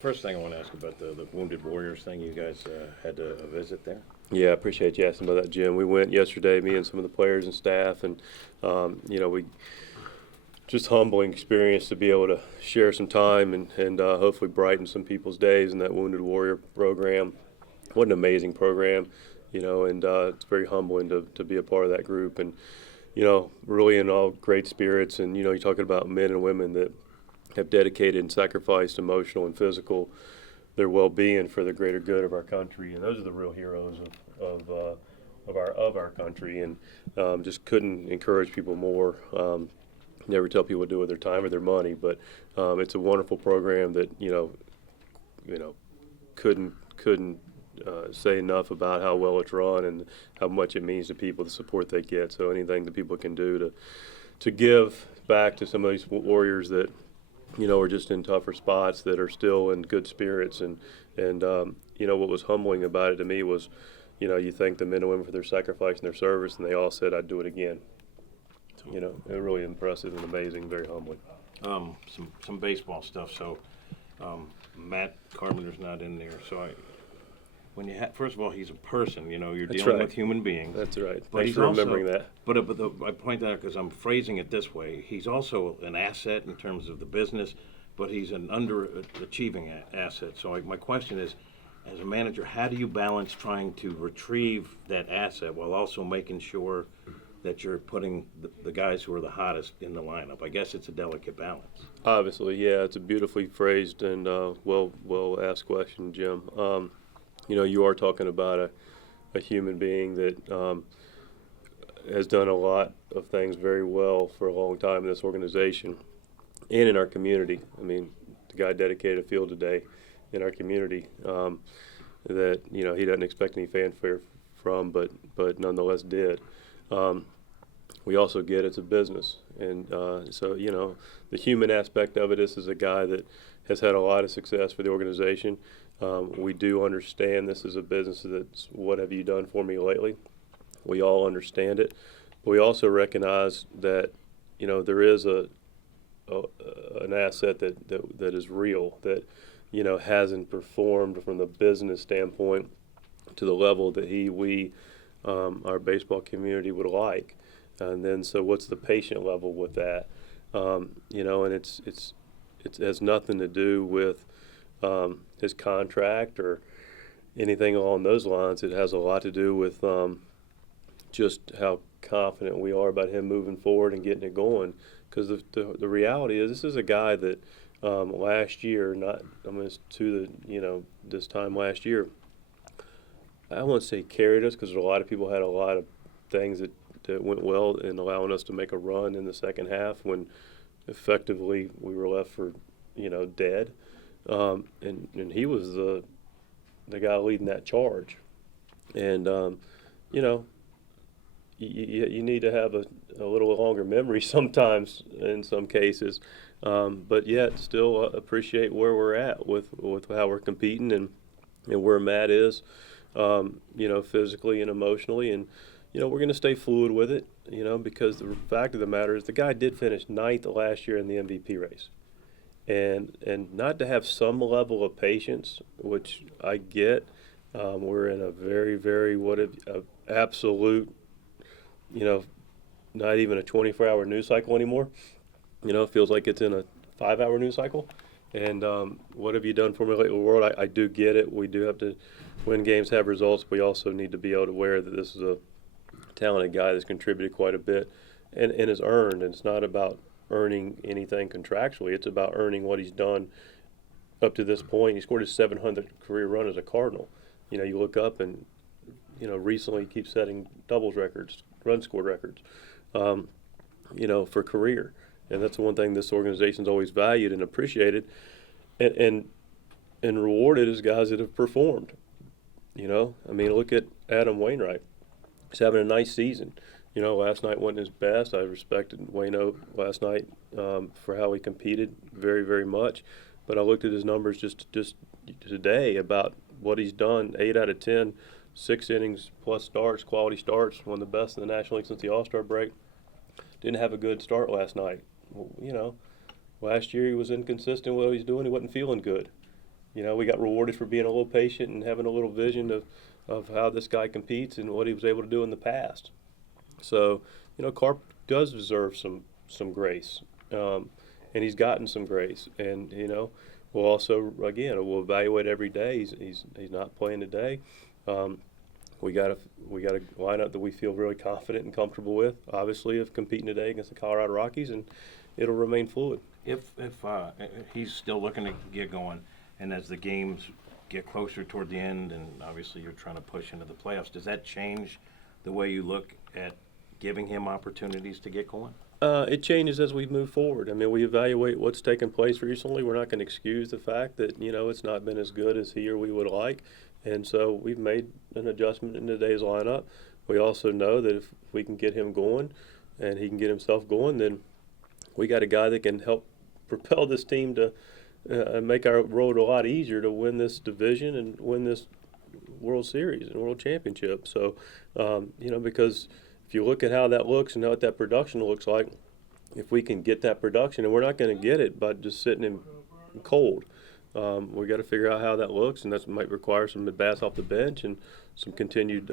First thing I want to ask about the Wounded Warriors thing. You guys had a visit there. Yeah, I appreciate you asking about that, Jim. We went yesterday, me and some of the players and staff, and we just humbling experience to be able to share some time and hopefully brighten some people's days in that Wounded Warrior program. What an amazing program, and it's very humbling to be a part of that group, and really in all great spirits. And you're talking about men and women that have dedicated and sacrificed emotional and physical their well-being for the greater good of our country, and those are the real heroes of our country. And just couldn't encourage people more. Never tell people what to do with their time or their money, but it's a wonderful program that couldn't say enough about how well it's run and how much it means to people, the support they get. So anything that people can do to give back to some of these warriors that are just in tougher spots, that are still in good spirits. And what was humbling about it to me was, you thank the men and women for their sacrifice and their service, and they all said, I'd do it again. It was really impressive and amazing, very humbling. Some baseball stuff. So Matt Carpenter's not in there. So first of all, he's a person. You're That's dealing right. with human beings. That's right. But Thanks he's for remembering also, that. But I point that out because I'm phrasing it this way. He's also an asset in terms of the business, but he's an underachieving asset. So my question is, as a manager, how do you balance trying to retrieve that asset while also making sure that you're putting the guys who are the hottest in the lineup? I guess it's a delicate balance. Obviously, yeah, it's a beautifully phrased and well asked question, Jim. You are talking about a human being that has done a lot of things very well for a long time in this organization and in our community. I mean, the guy dedicated a field today in our community that he doesn't expect any fanfare from, but nonetheless did. We also get it's a business, and so the human aspect of it is a guy that has had a lot of success for the organization. We do understand this is a business that's what have you done for me lately. We all understand it, but we also recognize that there is an asset that is real, that hasn't performed from the business standpoint to the level that we our baseball community would like. And then so what's the patient level with that? And it has nothing to do with his contract or anything along those lines. It has a lot to do with just how confident we are about him moving forward and getting it going. Because the reality is, this is a guy that last year, this time last year, I won't say carried us, because a lot of people had a lot of things that went well in allowing us to make a run in the second half when effectively we were left for dead. And he was the guy leading that charge. And you need to have a little longer memory sometimes in some cases, but yet still appreciate where we're at with how we're competing and where Matt is, physically and emotionally. And we're going to stay fluid with it, because the fact of the matter is the guy did finish ninth last year in the MVP race. And not to have some level of patience, which I get. We're in a very, very absolute, not even a 24-hour news cycle anymore. It feels like it's in a 5-hour news cycle. And what have you done for me lately, world? I do get it. We do have to win games, have results. We also need to be aware that this is a talented guy that's contributed quite a bit and has earned. And it's not about earning anything contractually. It's about earning what he's done up to this point. He scored his 700th career run as a Cardinal. You look up and, recently he keeps setting doubles records, run scored records, for career. And that's the one thing this organization's always valued and appreciated and rewarded is guys that have performed. Look at Adam Wainwright. He's having a nice season. Last night wasn't his best. I respected Waino last night for how he competed very, very much. But I looked at his numbers just today about what he's done. 8 out of 10, 6 innings plus starts, quality starts, one of the best in the National League since the All-Star break. Didn't have a good start last night. Last year he was inconsistent with what he's doing. He wasn't feeling good. we got rewarded for being a little patient and having a little vision of how this guy competes and what he was able to do in the past. So, Carp does deserve some grace, and he's gotten some grace. And we'll also we'll evaluate every day. He's not playing today. We got a lineup that we feel really confident and comfortable with. Obviously, of competing today against the Colorado Rockies, and it'll remain fluid. If he's still looking to get going, and as the games get closer toward the end, and obviously you're trying to push into the playoffs, does that change the way you look at giving him opportunities to get going? It changes as we move forward. I mean, we evaluate what's taken place recently. We're not going to excuse the fact that, it's not been as good as he or we would like. And so we've made an adjustment in today's lineup. We also know that if we can get him going and he can get himself going, then we got a guy that can help propel this team to make our road a lot easier to win this division and win this World Series and World Championship. So, because if you look at how that looks and what that production looks like, if we can get that production, and we're not going to get it by just sitting in cold. We got to figure out how that looks, and that might require some at-bats off the bench and some continued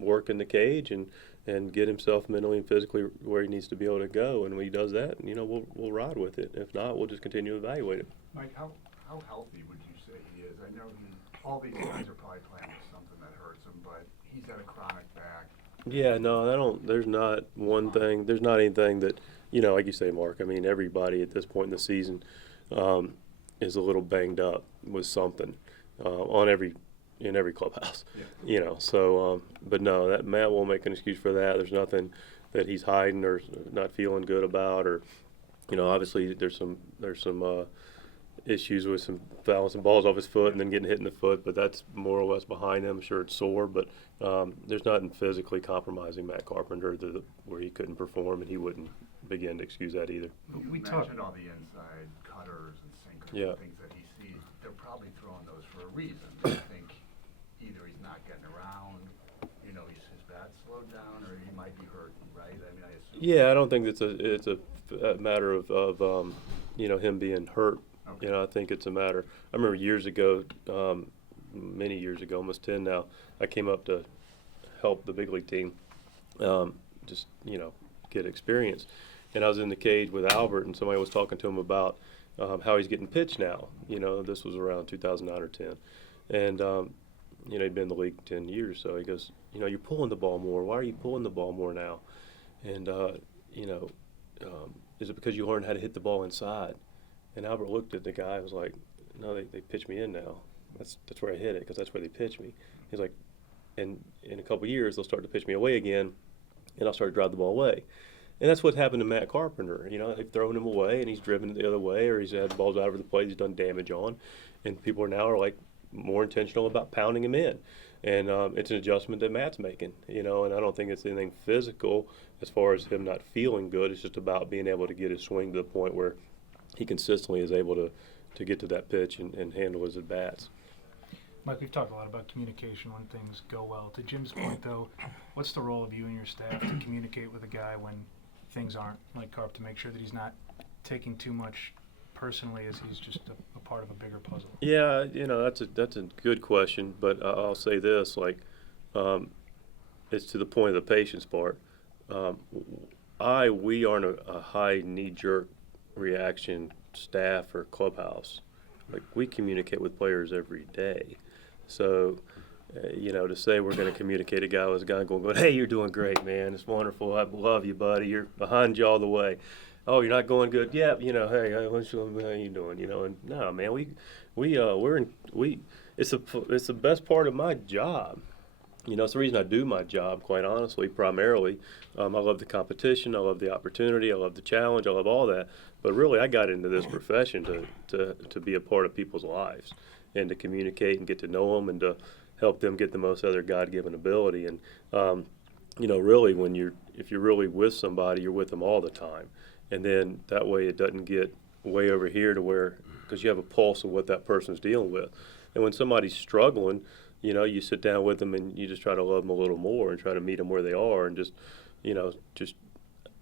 work in the cage and get himself mentally and physically where he needs to be able to go. And when he does that, we'll ride with it. If not, we'll just continue to evaluate it. Mike, how healthy would you say he is? I know all these guys are probably playing with something that hurts him, but he's got a chronic back. Yeah, no, there's not one thing. There's not anything that, like you say, Mark. I mean, everybody at this point in the season is a little banged up with something in every clubhouse. Yeah. So but no, that Matt won't make an excuse for that. There's nothing that he's hiding or not feeling good about, or obviously there's some issues with some fouling some balls off his foot and then getting hit in the foot, but that's more or less behind him. I'm sure it's sore, but there's nothing physically compromising Matt Carpenter where he couldn't perform, and he wouldn't begin to excuse that either. You mentioned all the inside cutters and sinkers and things that he sees. They're probably throwing those for a reason. They think either he's not getting around, his bat's slowed down, or he might be hurting, right? I mean, I assume. Yeah, I don't think it's a matter of him being hurt. Okay. I think it's a matter. I remember years ago, many years ago, almost 10 now, I came up to help the big league team, get experience. And I was in the cage with Albert, and somebody was talking to him about how he's getting pitched now. This was around 2009 or 10. And, he'd been in the league 10 years, so he goes, you're pulling the ball more. Why are you pulling the ball more now? And, is it because you learned how to hit the ball inside? And Albert looked at the guy and was like, no, they pitch me in now. That's where I hit it, because that's where they pitch me. He's like, and in a couple of years, they'll start to pitch me away again, and I'll start to drive the ball away. And that's what happened to Matt Carpenter. They've thrown him away, and he's driven it the other way, or he's had balls out over the plate he's done damage on. And people are like more intentional about pounding him in. And it's an adjustment that Matt's making, and I don't think it's anything physical as far as him not feeling good. It's just about being able to get his swing to the point where he consistently is able to get to that pitch and handle his at-bats. Mike, we've talked a lot about communication when things go well. To Jim's point, though, what's the role of you and your staff to communicate with a guy when things aren't like Carp, to make sure that he's not taking too much personally as he's just a part of a bigger puzzle? Yeah, that's a good question, but I'll say this, it's to the point of the patience part. We aren't a high knee-jerk reaction staff or clubhouse. We communicate with players every day. So, to say we're going to communicate a guy with a guy going, hey, you're doing great, man. It's wonderful. I love you, buddy. You're behind you all the way. Oh, you're not going good? Yeah, hey, how you doing? And no, man, it's the best part of my job. It's the reason I do my job, quite honestly, primarily. I love the competition. I love the opportunity. I love the challenge. I love all that. But really, I got into this profession to be a part of people's lives and to communicate and get to know them and to help them get the most out of their God-given ability. And, really, if you're really with somebody, you're with them all the time. And then that way it doesn't get way over here to where, because you have a pulse of what that person's dealing with. And when somebody's struggling, you sit down with them and you just try to love them a little more and try to meet them where they are and just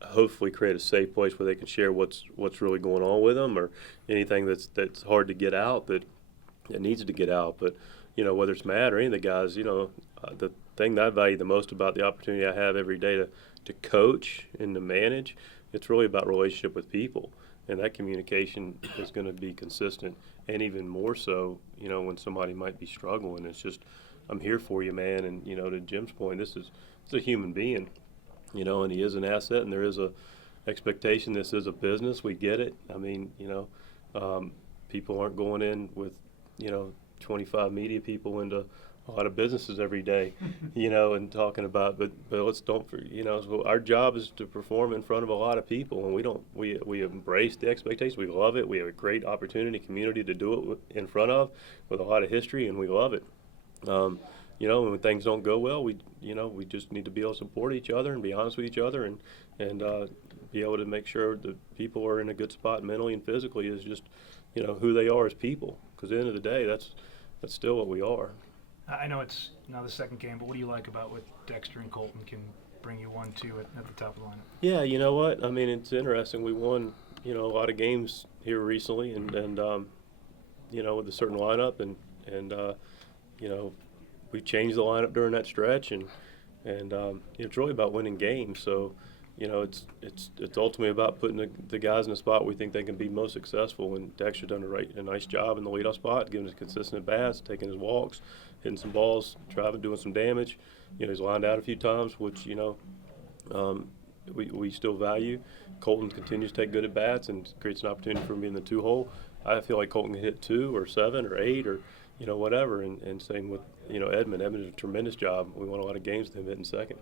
hopefully create a safe place where they can share what's really going on with them, or anything that's hard to get out that that needs to get out. But, you know, whether it's Matt or any of the guys, you know, the thing that I value the most about the opportunity I have every day to coach and to manage, it's really about relationship with people. And that communication is going to be consistent, and even more so, you know, when somebody might be struggling. It's just, I'm here for you, man. And, you know, to Jim's point, it's a human being, you know, and he is an asset, and there is a expectation. This is a business. We get it. I mean, you know, people aren't going in with, you know, 25 media people into a lot of businesses every day, you know, and talking about, but let's don't, you know, so our job is to perform in front of a lot of people, and we embrace the expectations. We love it. We have a great opportunity, community to do it in front of, with a lot of history, and we love it. You know, when things don't go well, we just need to be able to support each other and be honest with each other, and be able to make sure that people are in a good spot mentally and physically, is just, you know, who they are as people. Because at the end of the day, that's still what we are. I know it's now the second game, but what do you like about what Dexter and Colton can bring you 1-2 at the top of the lineup? Yeah, you know what? I mean, it's interesting. We won, you know, a lot of games here recently, and you know, with a certain lineup, and you know, we changed the lineup during that stretch, and it's really about winning games. So, you know, it's ultimately about putting the guys in the spot we think they can be most successful. And Dexter done a nice job in the leadoff spot, giving us consistent at bats, taking his walks, hitting some balls, driving, doing some damage. You know, he's lined out a few times, which, you know, we still value. Colton continues to take good at bats and creates an opportunity for him to be in the 2-hole. I feel like Colton can hit 2 or 7 or 8 or, you know, whatever. And same with, you know, Edmund. Edmund did a tremendous job. We won a lot of games with him hitting second.